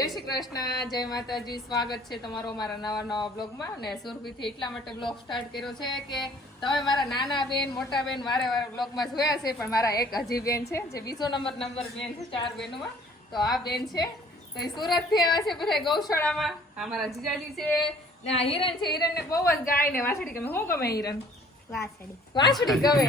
જય શ્રી કૃષ્ણ, જય માતાજી. સ્વાગત છે તમારો મારા નવા બ્લોગમાં. અને સુરભીથી એટલા માટે બ્લોગ સ્ટાર્ટ કર્યો છે કે તમે મારા નાના બેન મોટા બેન વારે બ્લોગમાં જોયા છે, પણ મારા એક હજી બેન છે જે બીજો નંબર બેન છે 4 બહેનોમાં. તો આ બેન છે તો એ સુરતથી આવ્યા છે બધા ગૌશાળામાં. આ મારા જીજાજી છે ને આ હિરન છે. હિરનને બહુ જ ગાય ને વાછડી ગમે. શું ગમે હિરન? વાછડી ગમે.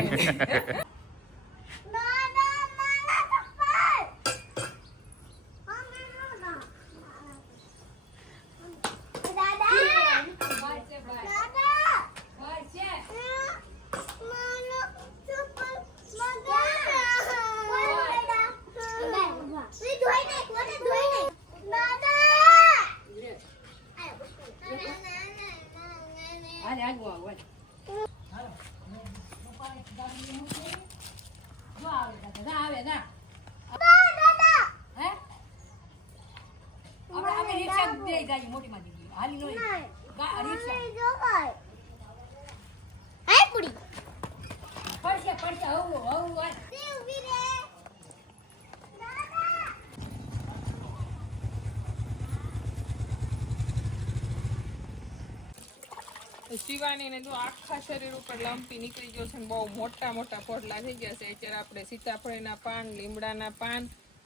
શિવાની ને જો આખા શરીર ઉપર લંપી નીકળી ગયો છે ને બહુ મોટા મોટા ફોડલા થઈ ગયા છે. અત્યારે આપણે સીતાફળીના પાન, લીમડાના પાન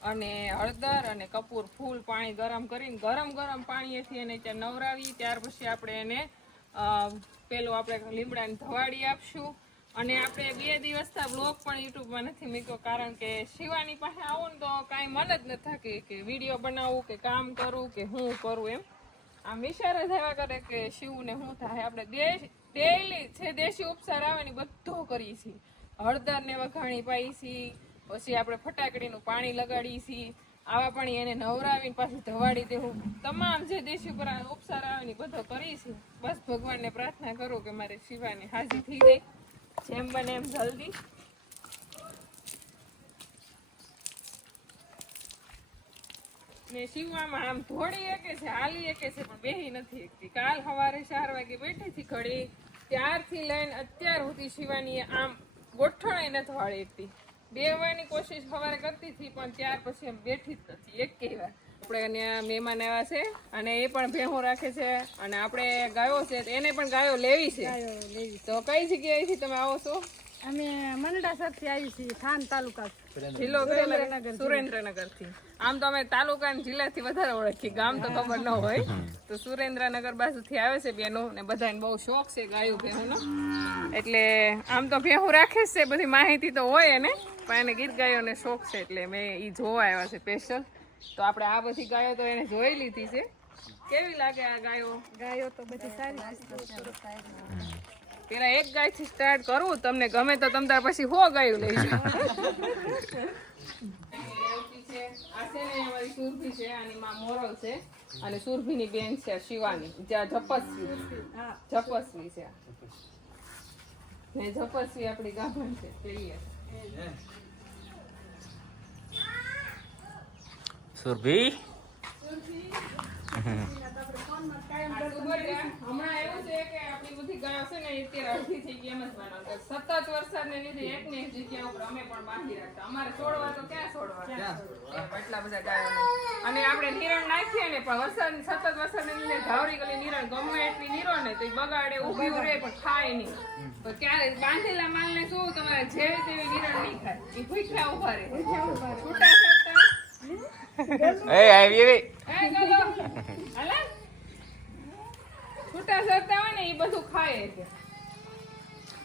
અને હળદર અને કપૂર ફૂલ પાણી ગરમ કરીને ગરમ પાણીએથી એને ત્યાં નવરાવી. ત્યાર પછી આપણે એને પેલું આપણે લીમડાની ધવાડી આપશું. અને આપણે 2 દિવસથી બ્લોગ પણ યુટ્યુબમાં નથી મૂક્યો, કારણ કે શિવાની પાસે આવું ને તો કાંઈ મન જ ન થાય કે વિડીયો બનાવવું કે કામ કરું કે હું કરું. એમ આમ વિચાર જ આવ્યા કરે કે શિવને શું થાય. આપણે ડેઈલી છે દેશી ઉપચાર આવે ને બધું કરીએ છીએ. હળદરને વઘાણી પાઈ છીએ, પછી આપણે ફટાકડીનું પાણી લગાડીએ છીએ. આવા પાણી એને નવરાવીને પાછું ધવાડી દેવું. તમામ જે દેશી ઉપચાર આવે ને બધો કરીએ છીએ. બસ ભગવાનને પ્રાર્થના કરું કે મારે શિવાની હાજી થઈ જાય જેમ બને એમ જલ્દી. ને શિવામાં આમ થોડી એકે છે, હાલી એકે છે, પણ બેહી નથી એકતી. કાલ સવારે 4 વાગે બેઠી હતી ઘડી, ત્યારથી લઈને અત્યાર સુધી શિવાની આમ ગોઠણાઈ નથી વાળી એકતી. બેવાની કોશિશ સવારે કરતી હતી, પણ ત્યાર પછી એમ બેઠી જ નથી એકેય વાર. આપણે ત્યાં મહેમાન આવ્યા છે અને એ પણ ભેહું રાખે છે. અને આપણે ગાયો છે એને પણ ગાયો લેવી છે. તો કઈ જગ્યાએથી તમે આવો છો? અમે મંડાસરથી આવી છીએ, થાન તાલુકા, જિલ્લો સુરેન્દ્રનગર થી. આમ તો અમે તાલુકા અને જિલ્લાથી વધારે ઓળખીએ, ગામ તો ખબર ન હોય. તો સુરેન્દ્રનગર બાજુથી આવે છે બેનો ને બધાને બહુ શોખ છે ગાયું ભેહુંનો. એટલે આમ તો ભેહું રાખે છે, બધી માહિતી તો હોય એને, પણ એને ગીત ગાયોને શોખ છે એટલે મેં એ જોવા આવ્યા છે સ્પેશિયલ. તો આપણે આ બધી ગાયો તો એને જોઈ લીધી છે. કેવી લાગે આ ગાયો? ગાયો તો બધી સારી. પેલા એક ગાય થી સ્ટાર્ટ કરવું, તમને ગમે તો તમ તાર પછી 100 ગાયું લઈ જાઓ. આ છે ને અમારી સુરભી છે, આની માં મોરલ છે અને સુરભીની બેન છે શિવાની, જ્યાં જપસ્વી છે ને જપસ્વી આપણી ગાભણ છે પેલી સુરભી. હમણાં એવું છે કે આપણી બધી ગાયો છે ને અત્યારે અડધી થઈ ગઈ એમ જ માનો. સતત વરસાદને લીધે એક ને એક જગ્યા ઉપર અમે પણ બાંધી રાખતા. અમારે છોડવા તો ક્યાં છોડવા, એટલા બધા ગાયો. અને આપણે નિરણ નાખીએ ને પણ સતત વરસાદને લીધે ધાવરી ગલી નિરણ ગમે એટલી નીરો ને તો બગાડે, ઉભી રહે પણ ખાય નહીં. તો ક્યારે બાંધેલા માલને શું તમારે જેવી તેવી નિરણ નહીં ખાય, એ ભૂખ્યા ઉભા રહે છૂટા કરતા. છૂટા સરતા હોય ને એ બધું ખાય છે.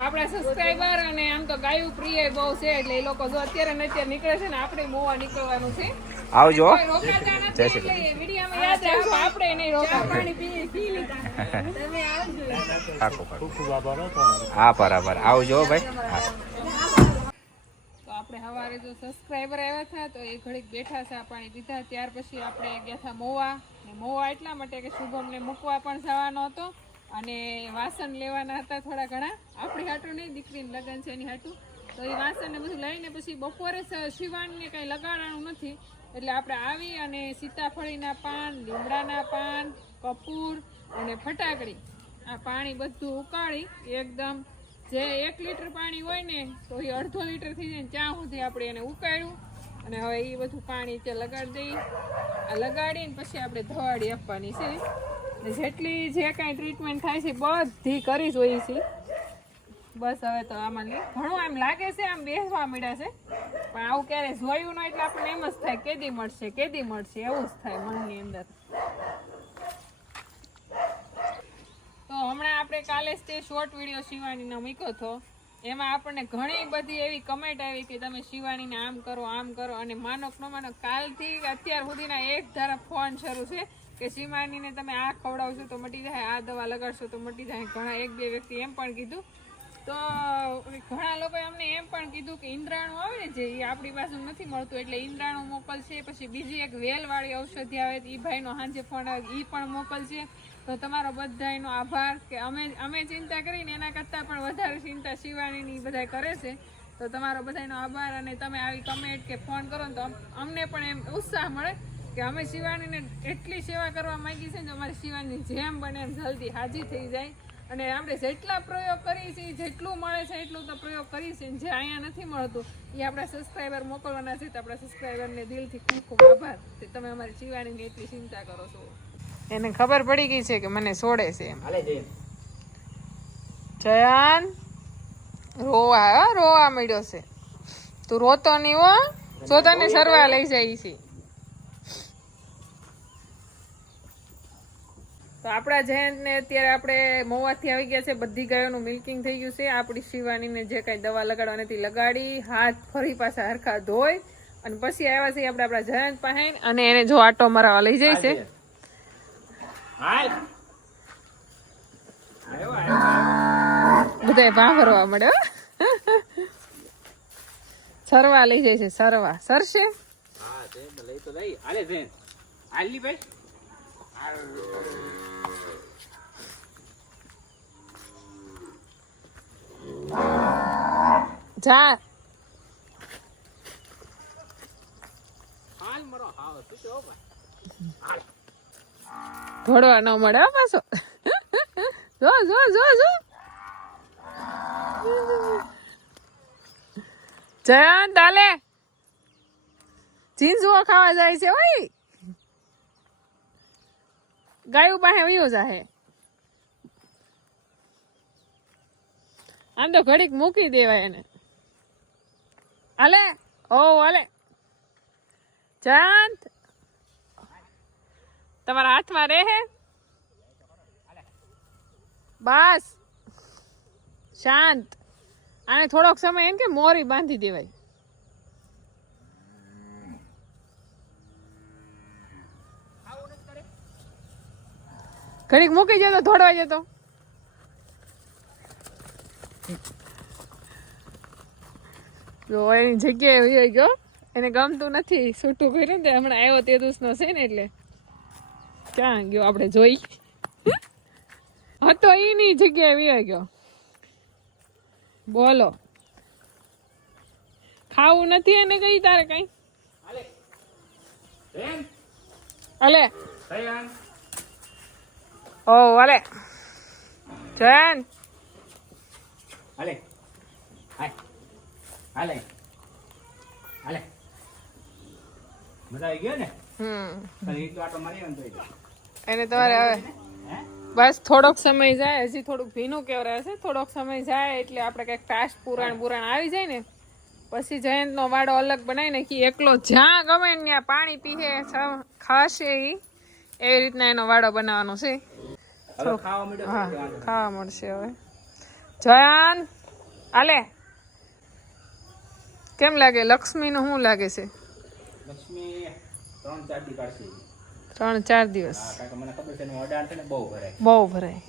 આપણા સબસ્ક્રાઈબર અને આમ તો ગાયું પ્રિય બહુ છે એટલે એ લોકો જો અત્યારે ને અત્યારે નીકળે છે ને આપણે મોવા નીકળવાનું છે. આવજો. રોકાતા નથી એટલે વિડીયોમાં યાદ રાખજો, આપણે નહીં રોકા. પાણી પી લીધા તમે આવજો. હા બરાબર, આવજો ભાઈ. આપણે સવારે જો સબસ્ક્રાઈબર આવ્યા હતા તો એ ઘડીક બેઠા ચા પાણી પીધા. ત્યાર પછી આપણે ગયા હતા મોવા એટલા માટે કે શુભમને મૂકવા પણ જવાનો હતો અને વાસણ લેવાના હતા થોડા ઘણા. આપણી હાટું નહીં, દીકરીને લગ્ન છે એની હાટું. તો એ વાસણ ને બધું લઈને પછી બપોરે શિવાનને કંઈ લગાડવાનું નથી એટલે આપણે આવી અને સીતાફળીના પાન, લીમડાના પાન, કપૂર અને ફટાકડી આ પાણી બધું ઉકાળી એકદમ જે 1 લીટર પાણી હોય ને તો એ 1/2 લીટર થઈ જાય ત્યાં સુધી આપણે એને ઉકાળ્યું અને હવે એ બધું પાણી ત્યાં લગાડી દઈ. આ લગાડીને પછી આપણે ધવાડી આપવાની છે. ને જેટલી જે કાંઈ ટ્રીટમેન્ટ થાય છે બધી કરી જોઈએ છે. બસ હવે તો આમાં ઘણું એમ લાગે છે, આમ બેસવા મળ્યા છે, પણ આવું ક્યારે જોયું ન એટલે આપણને એમ જ થાય કેદી મળશે એવું જ થાય મનની અંદર. તો હમણાં આપણે કાલે જ તે શોર્ટ વિડીયો શિવાનીનો મૂક્યો હતો. એમાં આપણને ઘણી બધી એવી કમેન્ટ આવી કે તમે શિવાનીને આમ કરો અને માનો ન માનો કાલથી અત્યાર સુધીના એક ધારા ફોન શરૂ છે કે શિવાનીને તમે આ ખવડાવશો તો મટી જાય, આ દવા લગાડશો તો મટી જાય. ઘણા 1-2 વ્યક્તિ એમ પણ કીધું. તો ઘણા લોકોએ અમને એમ પણ કીધું કે ઈંદ્રાણું આવે ને જે એ આપણી પાસે નથી મળતું એટલે ઈંદ્રાણું મોકલશે. પછી બીજી એક વેલવાળી ઔષધિ આવે એ ભાઈનો સાંજે ફોન આવે એ પણ મોકલશે. તો તમારો બધાનો આભાર કે અમે ચિંતા કરીને એના કરતાં પણ વધારે ચિંતા શિવાનીની બધા કરે છે. તો તમારો બધાનો આભાર. અને તમે આવી કમેન્ટ કે ફોન કરો ને તો અમને પણ એમ ઉત્સાહ મળે કે અમે શિવાનીને એટલી સેવા કરવા માંગી છે ને અમારી શિવાની જેમ બને એમ જલ્દી હાજી થઈ જાય. અને આપણે જેટલા પ્રયોગ કરીએ છીએ જેટલું મળે છે એટલું તો પ્રયોગ કરીએ છીએ. જે અહીંયા નથી મળતું એ આપણા સબસ્ક્રાઈબર મોકલવાના છે. તો આપણા સબસ્ક્રાઈબરને દિલથી ખૂબ ખૂબ આભાર કે તમે અમારી શિવાનીની એટલી ચિંતા કરો છો. એને ખબર પડી ગઈ છે કે મને છોડે છે એમ. જયાન રોવા મળ્યો છે. તું રોતો નહીં હો, જો તને સરવા લઈ જાય છે. તો આપણા જયંતને અત્યારે આપણે મોવાથી આવી ગયા છે. બધી ગાયોનું મિલ્કિંગ થઈ ગયું છે. આપણી શિવાનીને જે કાંઈ દવા લગાડવાની હતી લગાડી, હાથ ફરી પાછા હરખા ધોઈ અને પછી આવ્યા છે આપણે આપણા જયંત પાસે. અને એને જો આટો મરાવા લઈ જાય છે. બધા ભાંભરવા મળે, સરવા લઈ જાય છે. સરશે જા થોડવા ન મળે પાછો. જો જો જો જો જયંત આલે જીંજુઓ ખાવા જાય છે. ઓય ગાયું પાસે વયો જાહે. આમ તો ઘડીક મૂકી દેવાય એને. હાલે હાલે જયંત તમારા હાથમાં રહે. બસ શાંત. આને થોડોક સમય એમ કે મોરી બાંધી દેવાય. ઘડીક મૂકી જતો થોડવા જતો. જો એની જગ્યાએ વયો ગયો. એને ગમતું નથી છૂટું કર્યું ને હમણાં આવ્યો તે દિવસનો છે ને એટલે ક્યાં ગયો આપણે જોઈ હતો એની જગ્યાએ વયો ગયો. બોલો ખાવું નથી એને કઈ તારે કઈ અલે ઓ અલે જયન હાલે હાલે હાલે મજા આવી ગયો ને. એને તમારે હવે બસ થોડોક સમય જાય, હજી થોડુંક ભીનું કેવરાય છે. થોડોક સમય જાય એટલે આપણે કંઈક ટાસ્ક પુરાણ આવી જાય ને પછી જયંતનો વાડો અલગ બનાવી નાખી. એકલો જ્યાં ગમે ત્યાં પાણી પીએ ખાશે એવી રીતના એનો વાડો બનાવવાનો છે. હા ખાવા મળશે હવે. જયન આલે કેમ લાગે લક્ષ્મીનું શું લાગે છે? 3-4 દિવસ બહુ ભરાય.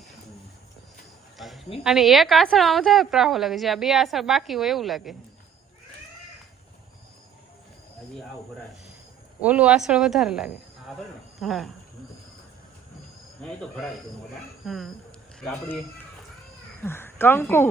અને એક આસળમાં વધારે પ્રાહો લાગે છે. આ 2 આસળ બાકી હોય એવું લાગે. ઓલું આસળ વધારે લાગે. હા કંકુ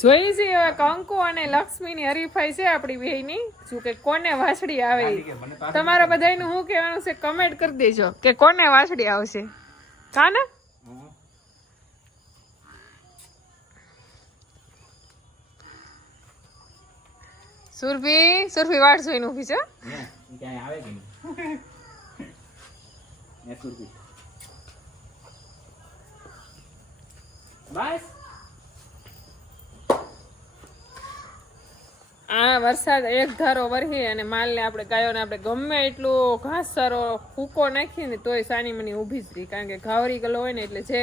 જોઈ છે. કંકુ અને લક્ષ્મીની હરીફાઈ છે આપણી બેયની. પૂછું કે કોને વાછડી આવે ઈ. કે મને તો તમારા બધાયનું શું કહેવાનું છે કમેન્ટ કરી દેજો કે કોને વાછડી આવશે કાને હમ. સુરભી વાટ જોઈને ઊભી છે ને, ઈ ક્યાંય આવે કે નહીં? ને સુરભી. બસ આ વરસાદ એક ધારો વરહી અને માલને આપણે ગાયોને આપણે ગમે એટલું ઘાસચારો ફૂકો નાખીએ ને તોય સાની મની ઊભી જ રહી કારણ કે ઘાવરી ગલો હોય ને એટલે જે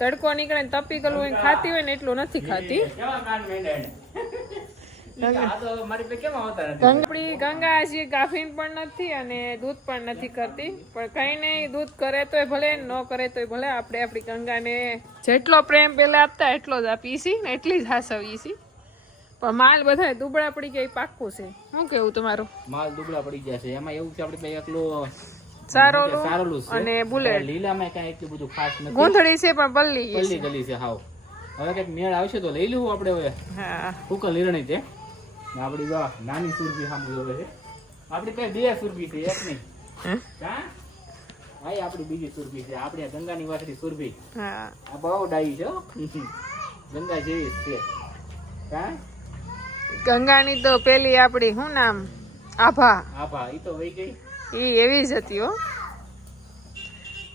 તડકો નીકળે ને તપી ગલું હોય ને ખાતી હોય ને એટલું નથી ખાતી કેવા કાન માંડ્યા એને? આ તો મારી પાસે કેમ આવતા નથી? આપણી ગંગા હજી ગાભીન પણ નથી અને દૂધ પણ નથી કરતી પણ કઈ નહીં દૂધ કરે તોય ભલે ન કરે તોય ભલે આપણે આપણી ગંગાને જેટલો પ્રેમ પેલા આપતા એટલો જ આપીએ છીએ ને એટલી જ હાસવીએ છીએ પણ માલ બધા દુબળા પડી ગયા એ પાક્કું છે શું કેવું તમારું માલ દુબળા પડી ગયા છે એમાં એવું છે આપણી પાસે એકલું સારોલું સારોલું છે અને બુલેટ લીલામાં કાંઈ એટલું બધું ખાસ નથી ગૂંથળી છે પણ પલ્લી પલ્લી ગલી છે હાવ હવે કંઈક મેળ આવશે તો લઈ લેવું આપણે હવે હા ફૂકા લીરણી છે ને આપણી જો નાની સુરભી સાંભળી હવે છે આપણી પાસે બે સુરભી છે એક નહીં હા ભાઈ આપણી બીજી સુરભી છે આપણી આ ગંગાની વાસળી સુરભી હા આ બહુ ડાઈ છે હો. ગંગા જેવી જ છે હા ગંગાની તો પેલી આપણી શું નામ આભા આભા ઈ તો વહી ગઈ ઈ એવી જ હતી હો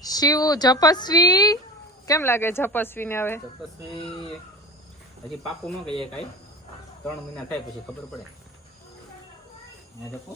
શિવ જપસ્વી કેમ લાગે જપસ્વી ને હવે તો પછી હજી પાકું ન કહીએ કાંઈ 3 મહિના થાય પછી ખબર પડે ને જપો